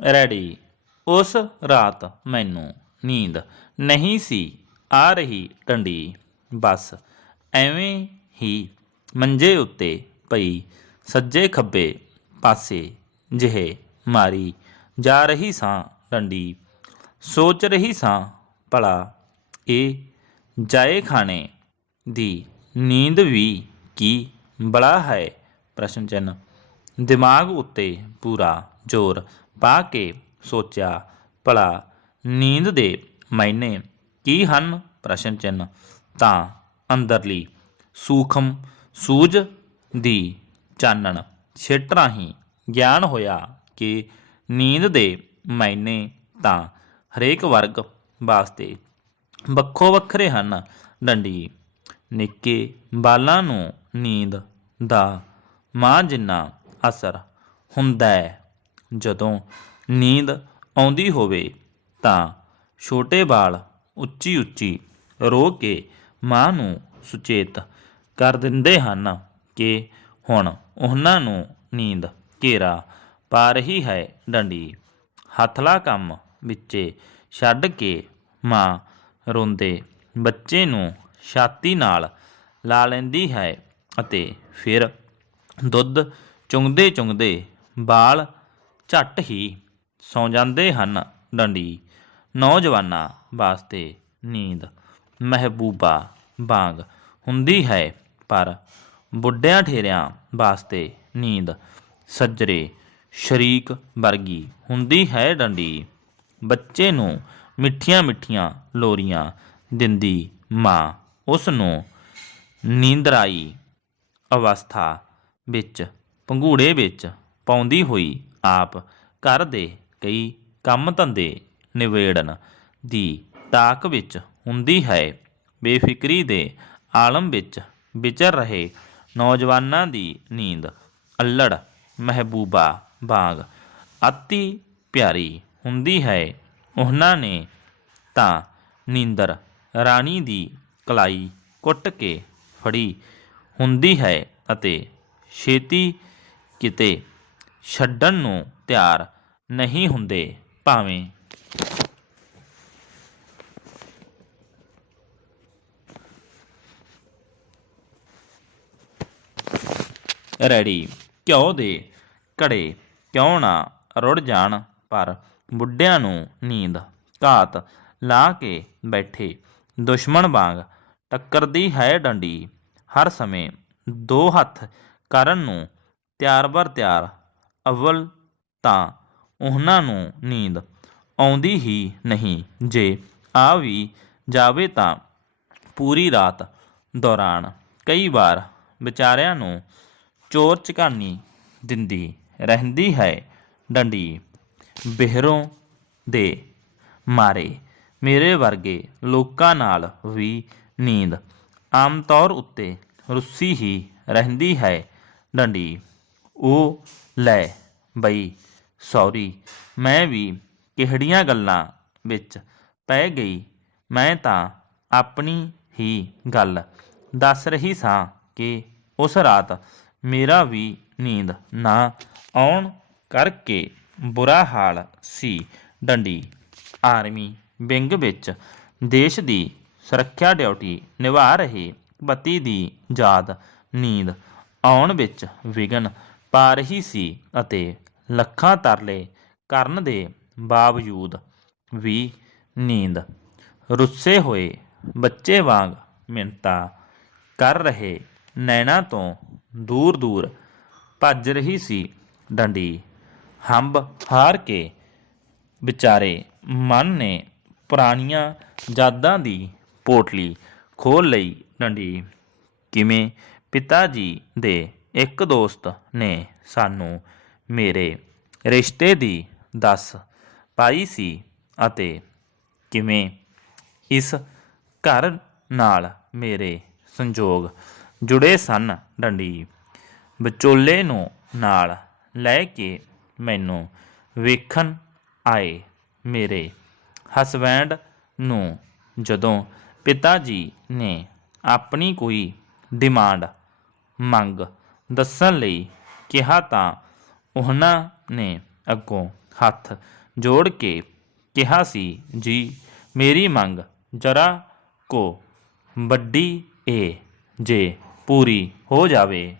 Ready. ਉਸ ਰਾਤ ਮੈਨੂੰ ਨੀਂਦ ਨਹੀਂ ਸੀ ਆ ਰਹੀ ਡੰਡੀ ਬਸ ਐਵੇਂ ਹੀ ਮੰਜੇ ਉੱਤੇ ਪਈ ਸੱਜੇ ਖੱਬੇ ਪਾਸੇ ਜਿਹੇ ਮਾਰੀ ਜਾ ਰਹੀ ਸਾਂ ਡੰਡੀ ਸੋਚ ਰਹੀ ਸਾਂ, ਭਲਾ ਇਹ ਜਾਏ ਖਾਣੇ ਦੀ ਨੀਂਦ ਵੀ ਕੀ ਬੜਾ ਹੈ? ਪ੍ਰਸ਼ਨ ਚਿੰਨ੍ਹ। ਦਿਮਾਗ ਉੱਤੇ ਪੂਰਾ ਜ਼ੋਰ ਪਾ ਕੇ ਸੋਚਿਆ, ਭਲਾ, ਨੀਂਦ ਦੇ ਮਾਇਨੇ ਕੀ ਹਨ? ਪ੍ਰਸ਼ਨ ਚਿੰਨ੍ਹ। ਤਾਂ ਅੰਦਰਲੀ ਸੂਖਮ ਸੂਝ ਦੀ ਚਾਨਣ ਛਿੱਟ ਰਾਹੀਂ ਗਿਆਨ ਹੋਇਆ ਕਿ ਨੀਂਦ ਦੇ ਮਾਇਨੇ ਤਾਂ ਹਰੇਕ ਵਰਗ ਵਾਸਤੇ ਵੱਖੋ ਵੱਖਰੇ ਹਨ। ਡੰਡੀ, ਨਿੱਕੇ ਬਾਲਾਂ ਨੂੰ ਨੀਂਦ ਦਾ ਮਾਂ ਜਿੰਨਾ ਅਸਰ ਹੁੰਦਾ ਹੈ। ਜਦੋਂ ਨੀਂਦ ਆਉਂਦੀ ਹੋਵੇ ਤਾਂ ਛੋਟੇ ਬਾਲ ਉੱਚੀ ਉੱਚੀ ਰੋ ਕੇ ਮਾਂ ਨੂੰ ਸੁਚੇਤ ਕਰ ਦਿੰਦੇ ਹਨ ਕਿ ਹੁਣ ਉਹਨਾਂ ਨੂੰ ਨੀਂਦ ਘੇਰਾ ਪਾ ਰਹੀ ਹੈ। ਡੰਡੀ ਹੱਥਲਾ ਕੰਮ ਵਿੱਚੇ ਛੱਡ ਕੇ ਮਾਂ ਰੋਂਦੇ ਬੱਚੇ ਨੂੰ ਛਾਤੀ ਨਾਲ ਲਾ ਲੈਂਦੀ ਹੈ ਅਤੇ ਫਿਰ ਦੁੱਧ ਚੁੰਗਦੇ ਚੁੰਗਦੇ ਬਾਲ ਝੱਟ ਹੀ ਸੌ ਜਾਂਦੇ ਹਨ ਡੰਡੀ। ਨੌਜਵਾਨਾਂ ਵਾਸਤੇ ਨੀਂਦ ਮਹਿਬੂਬਾ ਵਾਂਗ ਹੁੰਦੀ ਹੈ, ਪਰ ਬੁੱਢਿਆਂ ਠੇਰਿਆਂ ਵਾਸਤੇ ਨੀਂਦ ਸੱਜਰੇ ਸ਼ਰੀਕ ਵਰਗੀ ਹੁੰਦੀ ਹੈ ਡੰਡੀ। ਬੱਚੇ ਨੂੰ ਮਿੱਠੀਆਂ ਮਿੱਠੀਆਂ ਲੋਰੀਆਂ ਦਿੰਦੀ ਮਾਂ ਉਸ ਨੂੰ ਨੀਂਦਰਾਈ ਅਵਸਥਾ ਵਿੱਚ ਪੰਘੂੜੇ ਵਿੱਚ ਪਾਉਂਦੀ ਹੋਈ ਆਪ ਘਰ ਦੇ ਕਈ ਕੰਮ ਧੰਦੇ ਨਿਬੇੜਨ ਦੀ ਤਾਕ ਵਿੱਚ ਹੁੰਦੀ ਹੈ। ਬੇਫਿਕਰੀ ਦੇ ਆਲਮ ਵਿੱਚ ਵਿਚਰ ਰਹੇ ਨੌਜਵਾਨਾਂ ਦੀ ਨੀਂਦ ਅੱਲੜ, ਮਹਿਬੂਬਾ ਬਾਗ, ਅਤੀ ਪਿਆਰੀ ਹੁੰਦੀ ਹੈ। ਉਹਨਾਂ ਨੇ ਤਾਂ ਨੀਂਦਰ ਰਾਣੀ ਦੀ ਕਲਾਈ ਕੁੱਟ ਕੇ ਫੜੀ ਹੁੰਦੀ ਹੈ ਅਤੇ ਛੇਤੀ ਕਿਤੇ ਛੱਡਣ ਨੂੰ ਤਿਆਰ ਨਹੀਂ ਹੁੰਦੇ, ਭਾਵੇਂ ਰੈਡੀ ਘਿਓ ਦੇ ਘੜੇ ਕਿਉਂ ਨਾ ਰੁੜ ਜਾਣ, ਪਰ ਬੁੱਢਿਆਂ ਨੂੰ ਨੀਂਦ ਘਾਤ ਲਾ ਕੇ ਬੈਠੇ ਦੁਸ਼ਮਣ ਵਾਂਗ ਟੱਕਰਦੀ ਹੈ ਡੰਡੀ। ਹਰ ਸਮੇਂ ਦੋ ਹੱਥ ਕਰਨ ਨੂੰ ਤਿਆਰ ਬਰ ਤਿਆਰ, ਅਵਲ ਤਾਂ ਉਹਨਾਂ ਨੂੰ ਨੀਂਦ ਆਉਂਦੀ ਹੀ ਨਹੀਂ। ਜੇ ਆ ਵੀ ਜਾਵੇ ਤਾਂ ਪੂਰੀ ਰਾਤ ਦੌਰਾਨ ਕਈ ਵਾਰ ਵਿਚਾਰਿਆਂ ਨੂੰ ਚੋਰ ਝਕਾਨੀ ਦਿੰਦੀ ਰਹਿੰਦੀ ਹੈ, ਡੰਡੀ ਬਿਹਰੋਂ ਦੇ ਮਾਰੇ। ਮੇਰੇ ਵਰਗੇ ਲੋਕਾਂ ਨਾਲ ਵੀ ਨੀਂਦ ਆਮ ਤੌਰ ਉੱਤੇ ਰੁੱਸੀ ਹੀ ਰਹਿੰਦੀ ਹੈ, ਡੰਡੀ ਉਹ ਲੈ ਬਈ ਸੌਰੀ ਮੈਂ ਵੀ ਕਿਹੜੀਆਂ ਗੱਲਾਂ ਵਿੱਚ ਪੈ ਗਈ, ਮੈਂ ਤਾਂ ਆਪਣੀ ਹੀ ਗੱਲ ਦੱਸ ਰਹੀ ਸਾਂ ਕਿ ਉਸ ਰਾਤ ਮੇਰਾ ਵੀ ਨੀਂਦ ਨਾ ਆਉਣ ਕਰਕੇ ਬੁਰਾ ਹਾਲ ਸੀ। ਡੰਡੀ ਆਰਮੀ ਵਿੰਗ ਵਿੱਚ ਦੇਸ਼ ਦੀ ਸੁਰੱਖਿਆ ਡਿਊਟੀ ਨਿਭਾ ਰਹੇ ਪਤੀ ਦੀ ਯਾਦ ਨੀਂਦ ਆਉਣ ਵਿੱਚ ਵਿਘਨ ਪਾ ਰਹੀ ਸੀ ਅਤੇ ਲੱਖਾਂ ਤਰਲੇ ਕਰਨ ਦੇ ਬਾਵਜੂਦ ਵੀ ਨੀਂਦ ਰੁੱਸੇ ਹੋਏ ਬੱਚੇ ਵਾਂਗ ਮਿੰਤਾ ਕਰ ਰਹੇ ਨੈਣਾ ਤੋਂ ਦੂਰ ਦੂਰ ਭੱਜ ਰਹੀ ਸੀ ਡੰਡੀ। ਹੰਬ ਹਾਰ ਕੇ ਵਿਚਾਰੇ ਮਨ ਨੇ ਪੁਰਾਣੀਆਂ ਯਾਦਾਂ ਦੀ ਪੋਟਲੀ ਖੋਲ ਲਈ। ਡੰਡੀ, ਕਿਵੇਂ ਪਿਤਾ ਜੀ ਦੇ ਇੱਕ ਦੋਸਤ ਨੇ ਸਾਨੂੰ ਮੇਰੇ ਰਿਸ਼ਤੇ ਦੀ ਦੱਸ ਪਾਈ ਸੀ ਅਤੇ ਕਿਵੇਂ ਇਸ ਘਰ ਨਾਲ ਮੇਰੇ ਸੰਜੋਗ ਜੁੜੇ ਸਨ? ਡੰਡੀ ਵਿਚੋਲੇ ਨੂੰ ਨਾਲ ਲੈ ਕੇ ਮੈਨੂੰ ਵੇਖਣ ਆਏ। ਮੇਰੇ ਹਸਬੈਂਡ ਨੂੰ ਜਦੋਂ ਪਿਤਾ ਜੀ ਨੇ ਆਪਣੀ ਕੋਈ ਡਿਮਾਂਡ ਮੰਗ ਦੱਸਣ ਲਈ ਕਿਹਾ ਤਾਂ ਉਹਨਾਂ ਨੇ ਅੱਗੋਂ ਹੱਥ ਜੋੜ ਕੇ ਕਿਹਾ ਸੀ, ਜੀ, ਮੇਰੀ ਮੰਗ ਜਰਾ ਕੋ ਵੱਡੀ ਏ, ਜੇ ਪੂਰੀ ਹੋ ਜਾਵੇ।